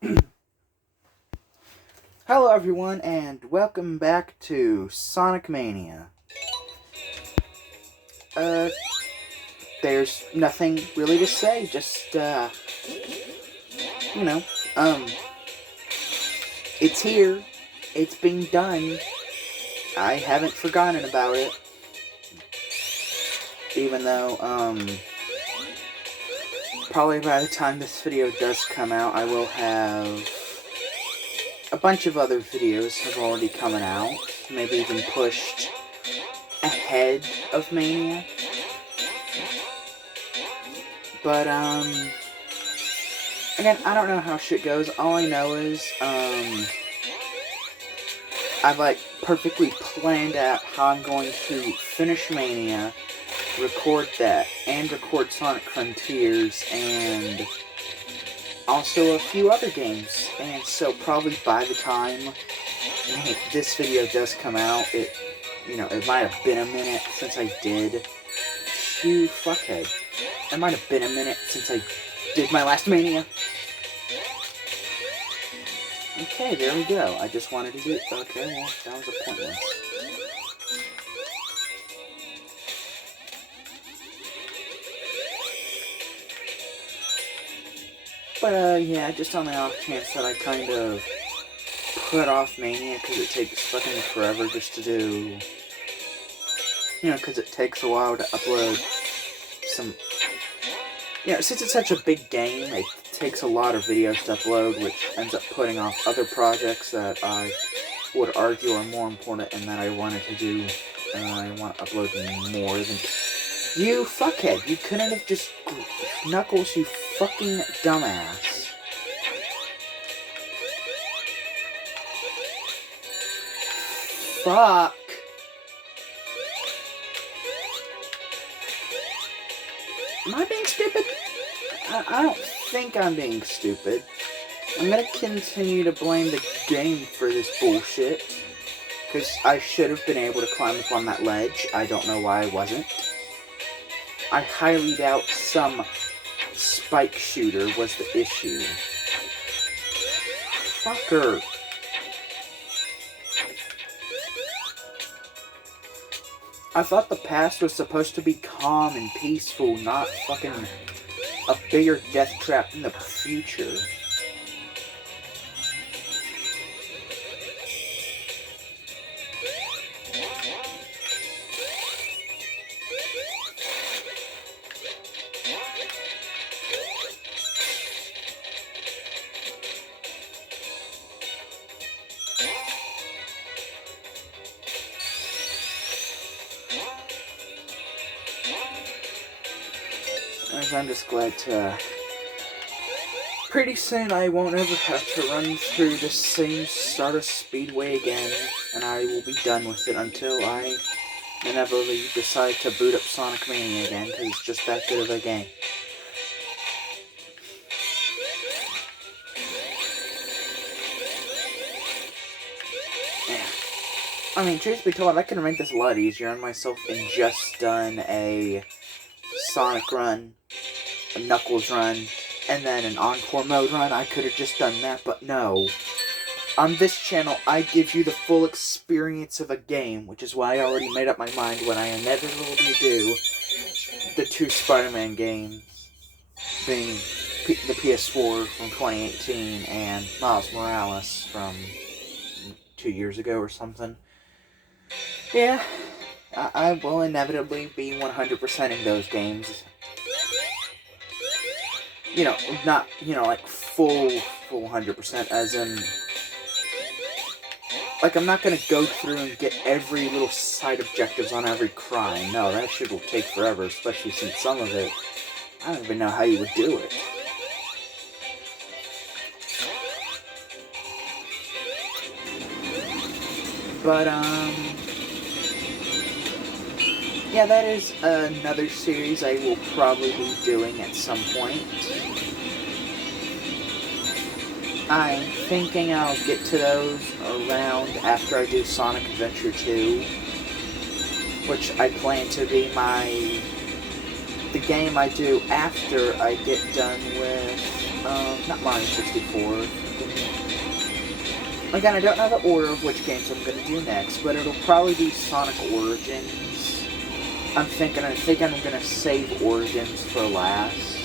Hello everyone, and welcome back to Sonic Mania. There's nothing really to say, just, you know, it's here, it's being done, I haven't forgotten about it, even though, probably by the time this video does come out, I will have a bunch of other videos have already coming out, maybe even pushed ahead of Mania. But, again, I don't know how shit goes. All I know is, I've, perfectly planned out how I'm going to finish Mania, record that, and record Sonic Frontiers, and also a few other games. And so probably by the time this video does come out, it might have been a minute since I did. Phew, fuckhead. It might have been a minute since I did my last Mania. Okay, there we go. I just wanted to do... Okay, well, that was a pointless. But, yeah, just on the off chance that I kind of put off Mania because it takes fucking forever just to do... because it takes a while to upload some... since it's such a big game, it takes a lot of videos to upload, which ends up putting off other projects that I would argue are more important and that I wanted to do, and I want to upload more than... You fuckhead, you couldn't have just... Knuckles, you fucking dumbass. Fuck. Am I being stupid? I don't think I'm being stupid. I'm gonna continue to blame the game for this bullshit. Because I should have been able to climb up on that ledge. I don't know why I wasn't. I highly doubt some spike shooter was the issue. Fucker. I thought the past was supposed to be calm and peaceful, not fucking a bigger death trap in the future. I'm just glad to... Pretty soon I won't ever have to run through the same Stardust Speedway again, and I will be done with it until I inevitably decide to boot up Sonic Mania again, because it's just that good of a game. Yeah. I mean, truth be told, I could make this a lot easier on myself and just done a Sonic run, a Knuckles run, and then an Encore mode run. I could have just done that, but no. On this channel, I give you the full experience of a game, which is why I already made up my mind when I inevitably do the two Spider-Man games, being the PS4 from 2018 and Miles Morales from 2 years ago or something. Yeah, I will inevitably be 100%ing those games. Not, full 100%, as in... I'm not gonna go through and get every little side objectives on every crime. No, that shit will take forever, especially since some of it, I don't even know how you would do it. But, yeah, that is another series I will probably be doing at some point. I'm thinking I'll get to those around after I do Sonic Adventure 2, which I plan to be the game I do after I get done with not Mario 64. Again, I don't know the order of which games I'm going to do next, but it'll probably be Sonic Origins. I think I'm going to save Origins for last.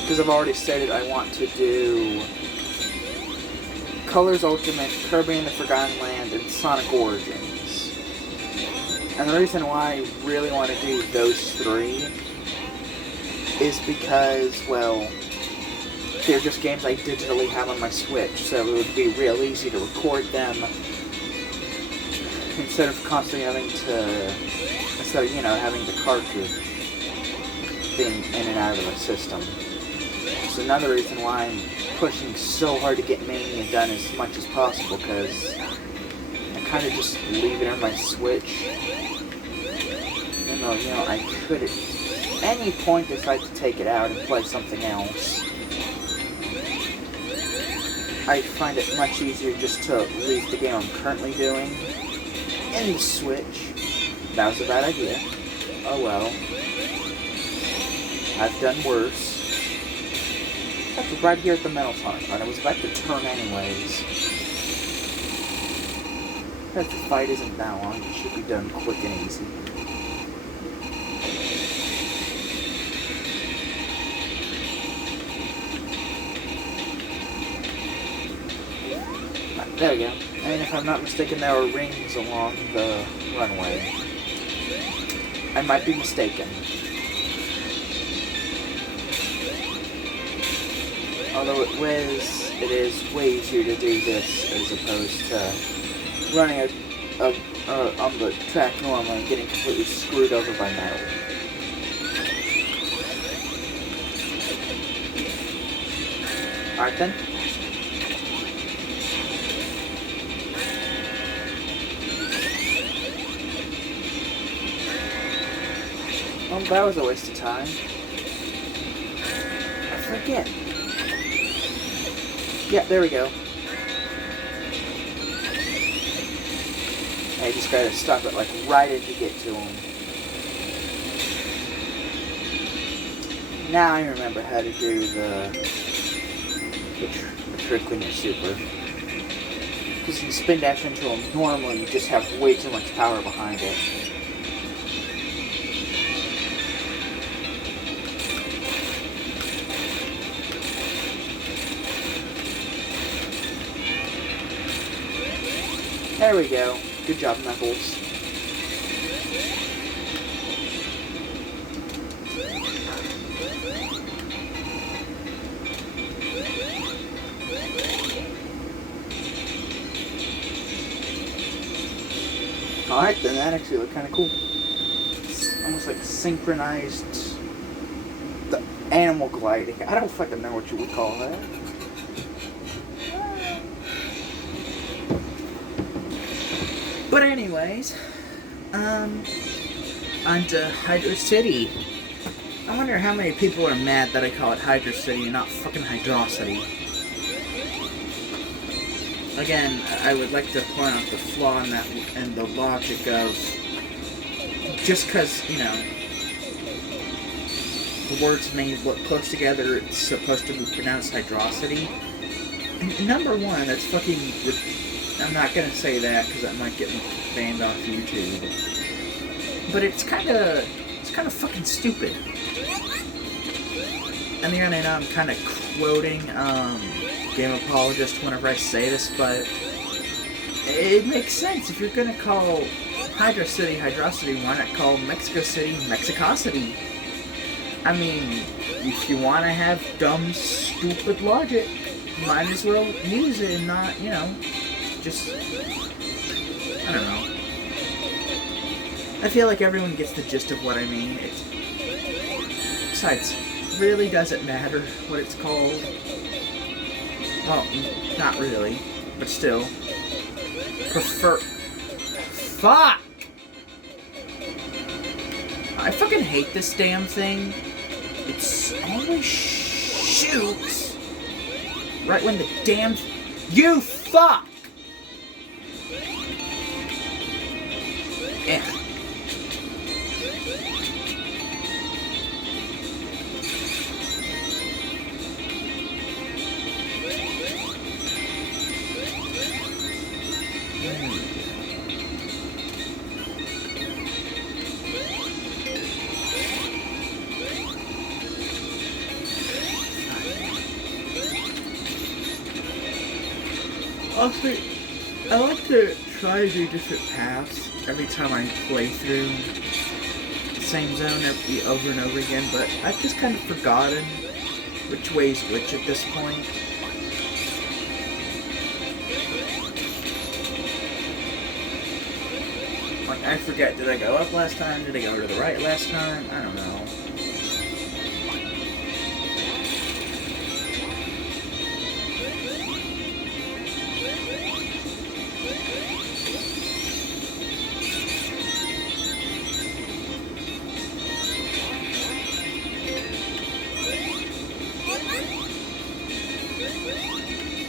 Because I've already stated I want to do Colors Ultimate, Kirby and the Forgotten Land, and Sonic Origins. And the reason why I really want to do those three is because, well, they're just games I digitally have on my Switch, so it would be real easy to record them instead of constantly having the cartridge being in and out of the system. It's another reason why I'm pushing so hard to get Mania done as much as possible, because I kind of just leave it on my Switch. Even though, I could at any point decide to take it out and play something else. I find it much easier just to leave the game I'm currently doing in the Switch. That was a bad idea. Oh well. I've done worse. That's right here at the Metal Sonic Run. I was about to turn anyways. If the fight isn't that long, it should be done quick and easy. There we go. And if I'm not mistaken, there are rings along the runway. I might be mistaken. Although it is way easier to do this as opposed to running on the track normally and getting completely screwed over by metal. Alright then. Well, that was a waste of time. I forget. Yeah, there we go. I just gotta stop it like right as you get to him. Now I remember how to do the trick when you're super. Because you spin dash into him normally, you just have way too much power behind it. There we go. Good job, Knuckles. Alright, then that actually looked kind of cool. It's almost like synchronized the animal gliding. I don't fucking know what you would call that. But anyways, on to Hydro City. I wonder how many people are mad that I call it Hydro City and not fucking Hydrocity. Again, I would like to point out the flaw in that and the logic of just because, the words may look close together, it's supposed to be pronounced Hydrocity. And number one, that's fucking... I'm not gonna say that because that might get me banned off YouTube. But it's kind of fucking stupid. And I know I'm kind of quoting Game Apologist whenever I say this, but it makes sense. If you're gonna call Hydro City Hydrocity, why not call Mexico City Mexicocity? I mean, if you want to have dumb, stupid logic, might as well use it and not, just, I don't know. I feel like everyone gets the gist of what I mean. Besides, really doesn't matter what it's called. Well, not really, but still. Fuck! I fucking hate this damn thing. It's always shoots right when the damn... You fuck! Yeah. Also, I like to try to do different paths every time I play through the same zone over and over again, but I've just kind of forgotten which way is which at this point. Like, I forget, did I go up last time? Did I go to the right last time? I don't know.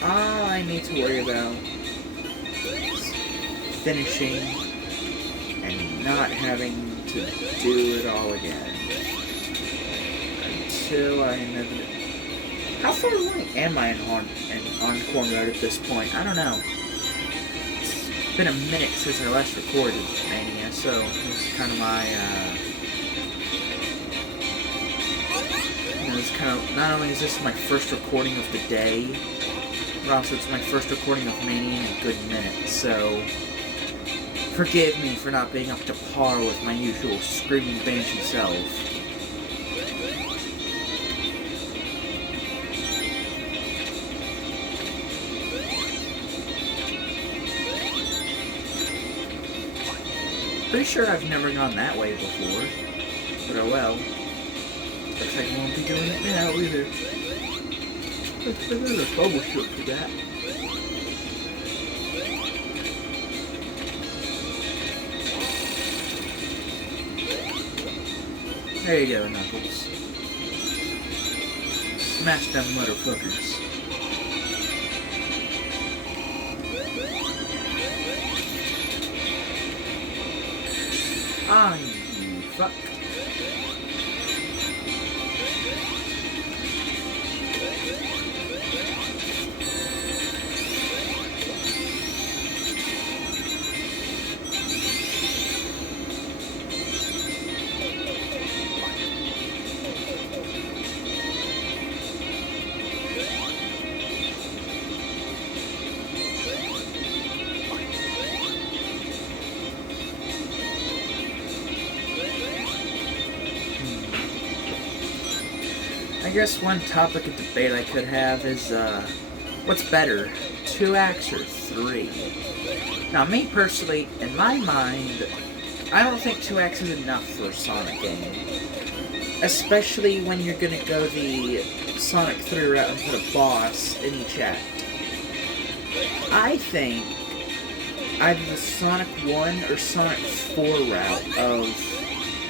All I need to worry about is finishing and not having to do it all again until I inevitably... How far away am I on Encore mode at this point? I don't know. It's been a minute since I last recorded Mania, so this is kind of my, it's kind of, not only is this my first recording of the day, but also it's my first recording of Mania in a good minute, so forgive me for not being up to par with my usual screaming banshee self. Pretty sure I've never gone that way before, but oh well. Looks like I won't be doing it now either. There's a troubleshoot for that. There you go, Knuckles. Smash them motherfuckers. Ah, you fuck. I guess one topic of debate I could have is, what's better, 2 acts or 3? Now, me personally, in my mind, I don't think 2 acts is enough for a Sonic game. Especially when you're gonna go the Sonic 3 route and put a boss in each act. I think either the Sonic 1 or Sonic 4 route of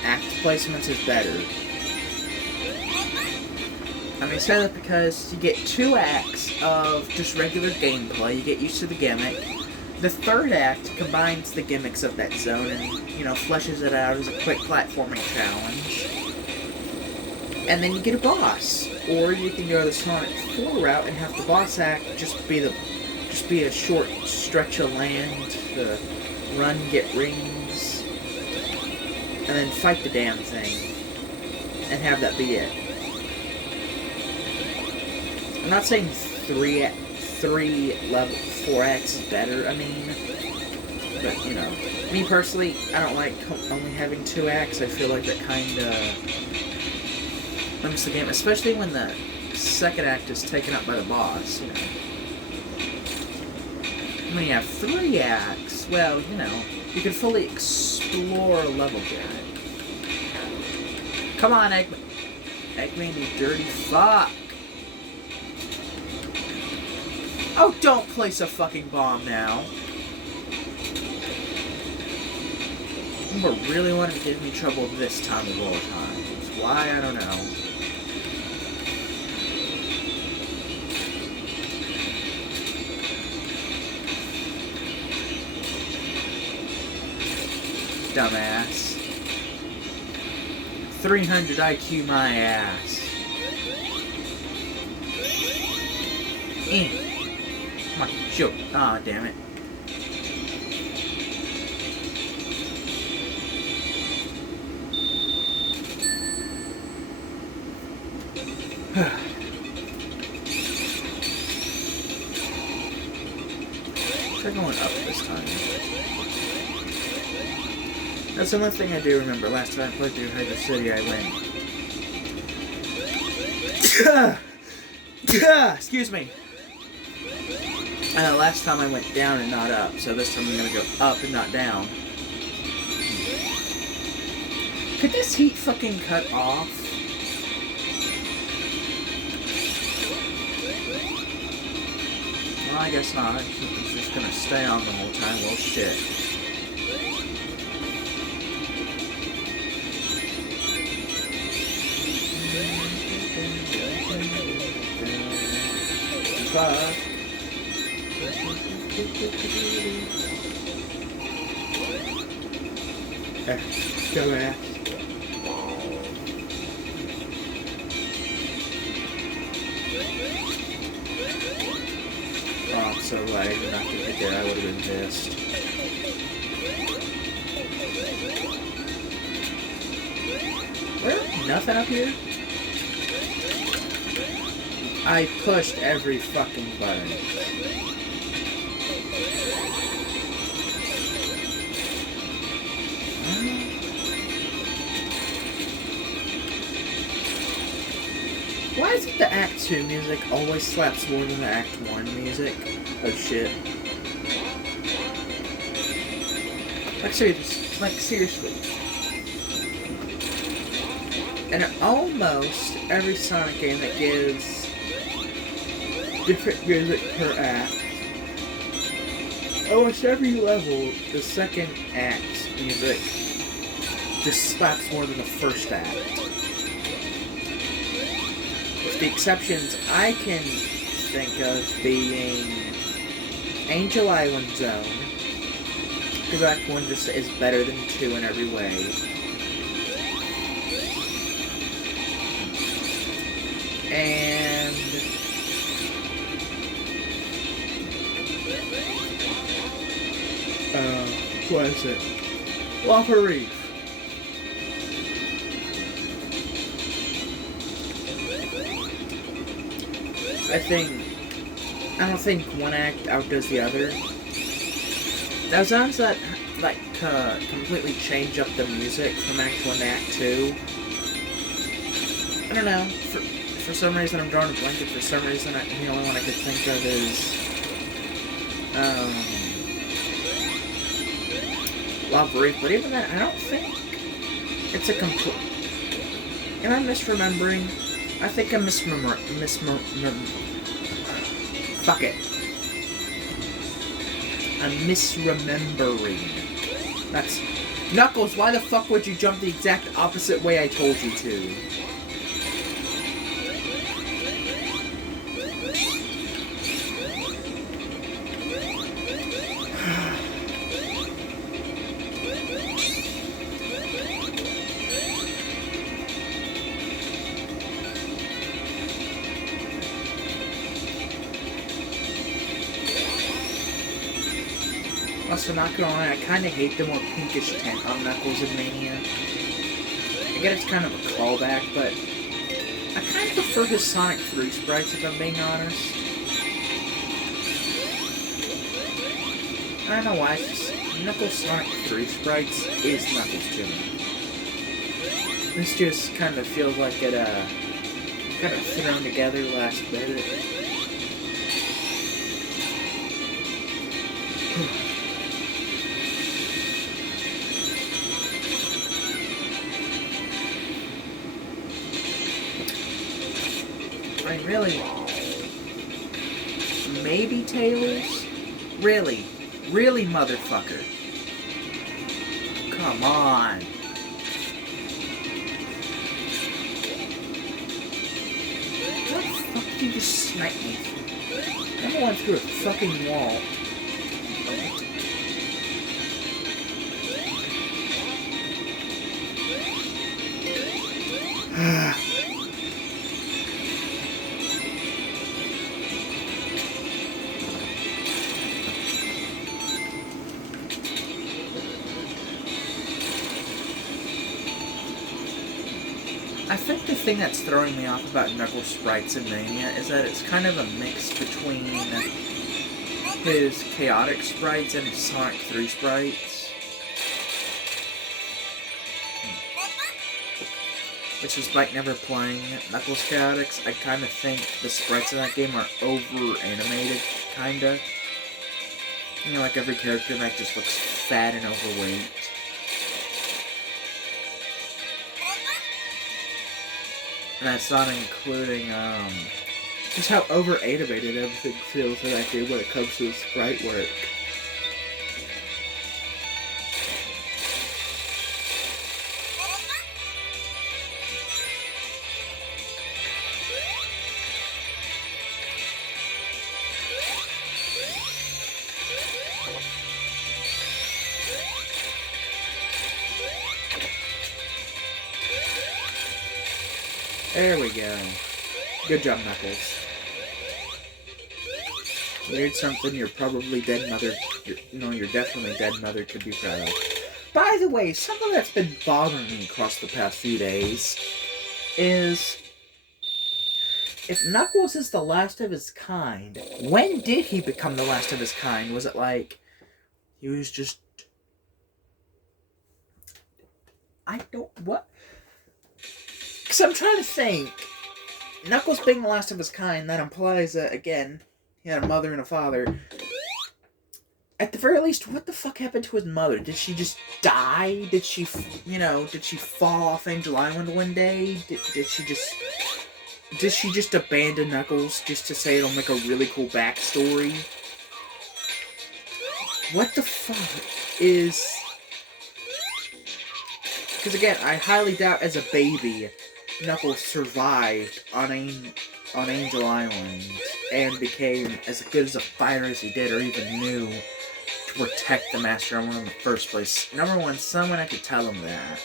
act placements is better. I mean, I say that because you get 2 acts of just regular gameplay, you get used to the gimmick. The 3rd act combines the gimmicks of that zone and, you know, fleshes it out as a quick platforming challenge. And then you get a boss. Or you can go the Sonic 4 route and have the boss act just be a short stretch of land, run, get rings, and then fight the damn thing. And have that be it. I'm not saying 4 acts is better, I mean, but, you know, me personally, I don't like only having 2 acts. I feel like that kinda limits the game, especially when the 2nd act is taken up by the boss, you know. When you have 3 acts, well, you know, you can fully explore a level gimmick. Come on, Eggman. Eggman, you dirty fuck. Oh, don't place a fucking bomb now. But really wanted to give me trouble this time of all times. Why, I don't know. Dumbass. 300 IQ my ass. Come on, shoot. Ah, damn it. They're going up this time. That's the only thing I do remember. Last time I played through Hydro City, I went... Excuse me. Last time I went down and not up, so this time I'm gonna go up and not down. Could this heat fucking cut off? Well, I guess not. It's just gonna stay on the whole time. Well, shit. Go ahead. Oh, I'm so glad I did not get hit there. I would have been pissed. There? Nothing up here? I pushed every fucking button. Why is it the Act 2 music always slaps more than the Act 1 music? Oh shit. Like seriously. And almost every Sonic game that gives different music per act, almost every level, the second act's music just slaps more than the first act. With the exceptions I can think of being Angel Island Zone, because Act 1 just is better than 2 in every way. And what is it? Lava Reef. I don't think one act outdoes the other. Those songs that completely change up the music from Act 1 to Act 2. I don't know. For some reason I'm drawing a blanket. For some reason the only one I could think of is Lava Reef. But even that, I don't think it's a complete. Am I misremembering? I think I'm fuck it. I'm misremembering. That's Knuckles. Why the fuck would you jump the exact opposite way I told you to? Also, not gonna lie, I kind of hate the more pinkish tint on Knuckles in Mania. I get it's kind of a callback, but I kind of prefer his Sonic 3 sprites, if I'm being honest. I don't know why, it's just Knuckles Sonic 3 sprites is Knuckles to me. This just kind of feels like it, kind of thrown together last minute. I mean, really? Maybe Tails? Really? Really, motherfucker? Come on. What the fuck did you just snipe me? I went through a fucking wall. I think the thing that's throwing me off about Knuckles sprites in Mania is that it's kind of a mix between his Chaotic sprites and his Sonic 3 sprites. Which, despite never playing Knuckles Chaotix, I kind of think the sprites in that game are over-animated, kinda. You know, like every character in that just looks fat and overweight. And that's not including, just how over-animated everything feels in that game when it comes to the sprite work. There we go. Good job, Knuckles. You did something your probably dead mother, your definitely dead mother could be proud of. By the way, something that's been bothering me across the past few days is, if Knuckles is the last of his kind, when did he become the last of his kind? Was it like, he was just... what? Because I'm trying to think. Knuckles being the last of his kind, that implies that, again, he had a mother and a father. At the very least, what the fuck happened to his mother? Did she just die? Did she, did she fall off Angel Island one day? Did she just abandon Knuckles just to say it'll make a really cool backstory? What the fuck is... Because again, I highly doubt as a baby, Knuckles survived on Angel Island and became as good as a fighter as he did, or even knew to protect the Master Emerald in the first place. Number one, someone had to tell him that.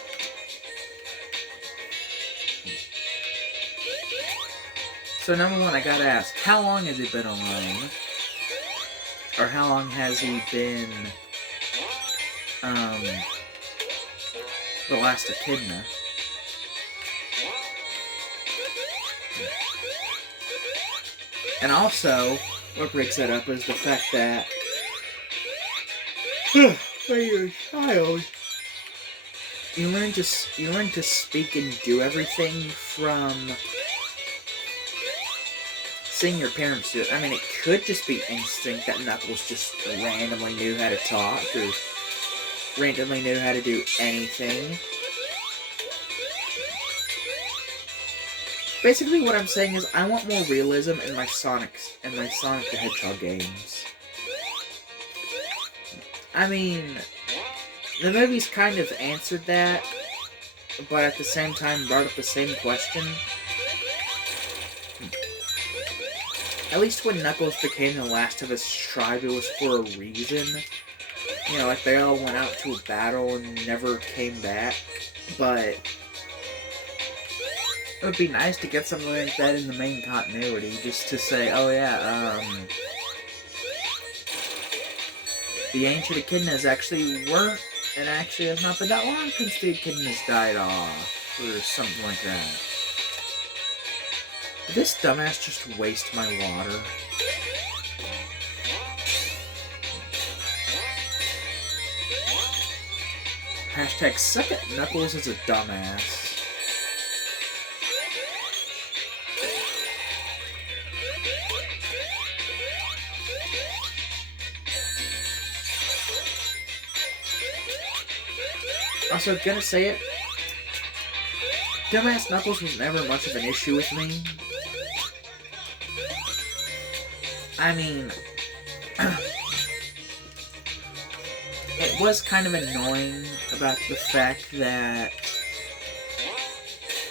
So number one, I gotta ask, how long has he been alone? Or how long has he been, the last Echidna? And also, what breaks that up is the fact that when you're a child, you learn to speak and do everything from seeing your parents do it. I mean, it could just be instinct that Knuckles just randomly knew how to talk or randomly knew how to do anything. Basically, what I'm saying is, I want more realism in my Sonic the Hedgehog games. I mean, the movies kind of answered that, but at the same time brought up the same question. At least when Knuckles became the last of his tribe, it was for a reason. You know, like they all went out to a battle and never came back, but it would be nice to get something like that in the main continuity, just to say, oh yeah, the ancient echidnas actually weren't, and actually has not been that long since the echidnas died off, or something like that. Did this dumbass just waste my water? Hashtag suck it, Knuckles is a dumbass. Also, gonna say it, dumbass Knuckles was never much of an issue with me. I mean, it was kind of annoying about the fact that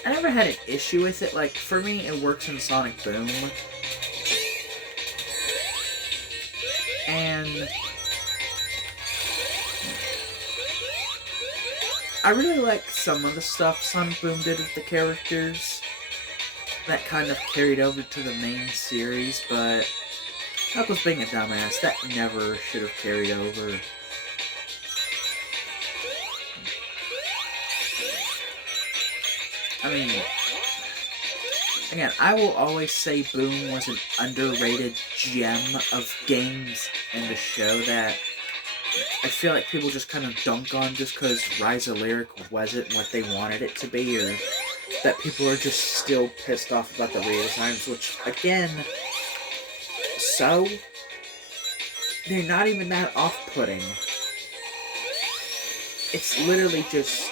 I never had an issue with it. Like, for me, it works in Sonic Boom. And I really like some of the stuff Sonic Boom did with the characters that kind of carried over to the main series, but Knuckles being a dumbass, that never should have carried over. I mean, Again, I will always say Boom was an underrated gem of games in the show that I feel like people just kind of dunk on just because Rise of Lyric wasn't what they wanted it to be, or that people are just still pissed off about the redesigns, which, again, so they're not even that off-putting. It's literally just...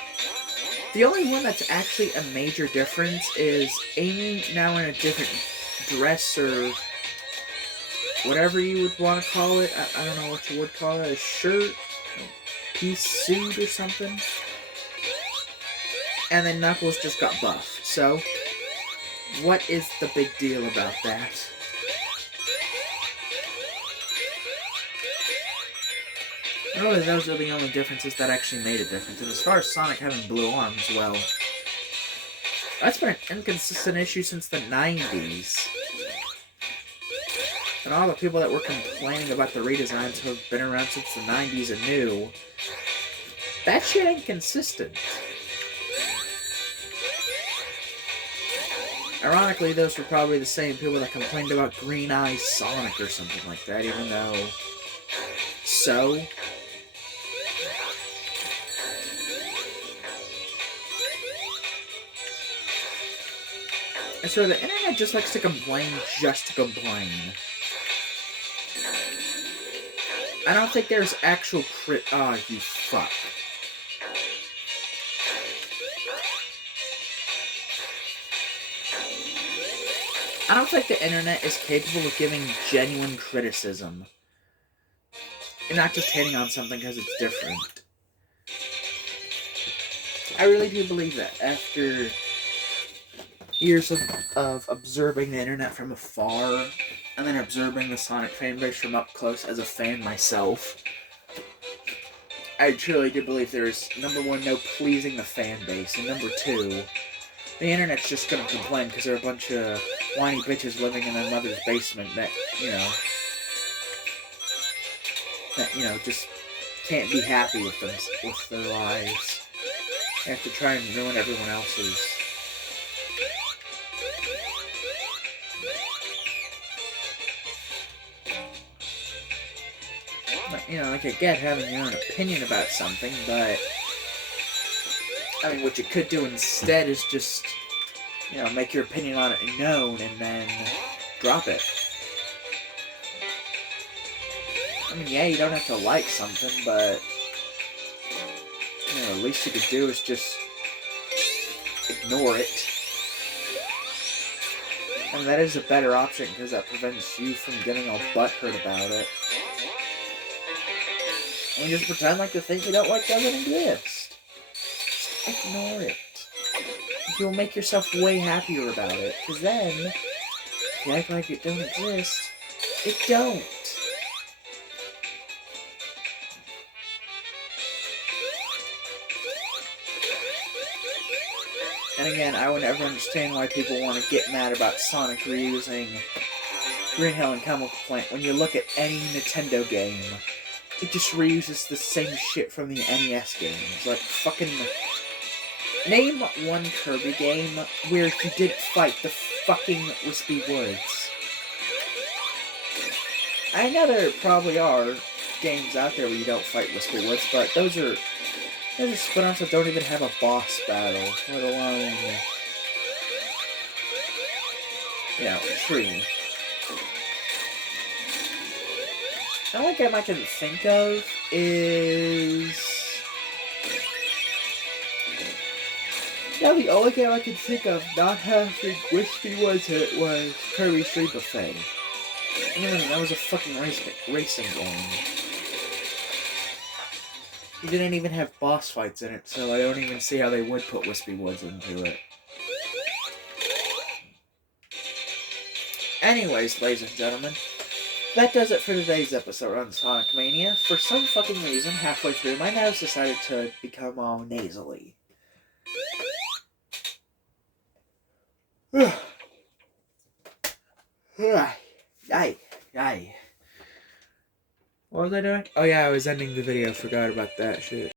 The only one that's actually a major difference is Amy now in a different dress or whatever you would want to call it. I don't know what you would call it. A shirt? A piece suit or something? And then Knuckles just got buff. So, what is the big deal about that? Really, those are the only differences that actually made a difference. And as far as Sonic having blue arms, well, that's been an inconsistent issue since the 90s. And all the people that were complaining about the redesigns who have been around since the 90s and knew, that shit ain't consistent. Ironically, those were probably the same people that complained about Green Eyes Sonic or something like that, even though... So... And so the internet just likes to complain just to complain. I don't think there's actual oh, you fuck. I don't think the internet is capable of giving genuine criticism. And not just hating on something because it's different. I really do believe that after years of observing the internet from afar, and then observing the Sonic fanbase from up close as a fan myself, I truly do believe there is, number one, no pleasing the fan base, and number two, the internet's just gonna complain because they're a bunch of whiny bitches living in their mother's basement that, just can't be happy with their lives. They have to try and ruin everyone else's. Like I get having your own opinion about something, but I mean, what you could do instead is just, make your opinion on it known and then drop it. I mean, yeah, you don't have to like something, but, the least you could do is just ignore it. And that is a better option, because that prevents you from getting all butthurt about it. And just pretend like the thing you don't like doesn't exist. Just ignore it. You'll make yourself way happier about it, because then, if you act like it don't exist, it don't. And again, I would never understand why people want to get mad about Sonic reusing Green Hill and Chemical Plant when you look at any Nintendo game. It just reuses the same shit from the NES games. Like, fucking... Name one Kirby game where you didn't fight the fucking Wispy Woods. I know there probably are games out there where you don't fight Wispy Woods, but those are spin-offs that don't even have a boss battle, let alone, a tree. The only game I can think of is... the only game I can think of not having Wispy Woods in it was Kirby's Dream Buffet. That was a fucking racing game. You didn't even have boss fights in it, so I don't even see how they would put Wispy Woods into it. Anyways, ladies and gentlemen, that does it for today's episode on Sonic Mania. For some fucking reason, halfway through, my nose decided to become all nasally. What was I doing? Oh yeah, I was ending the video. Forgot about that shit.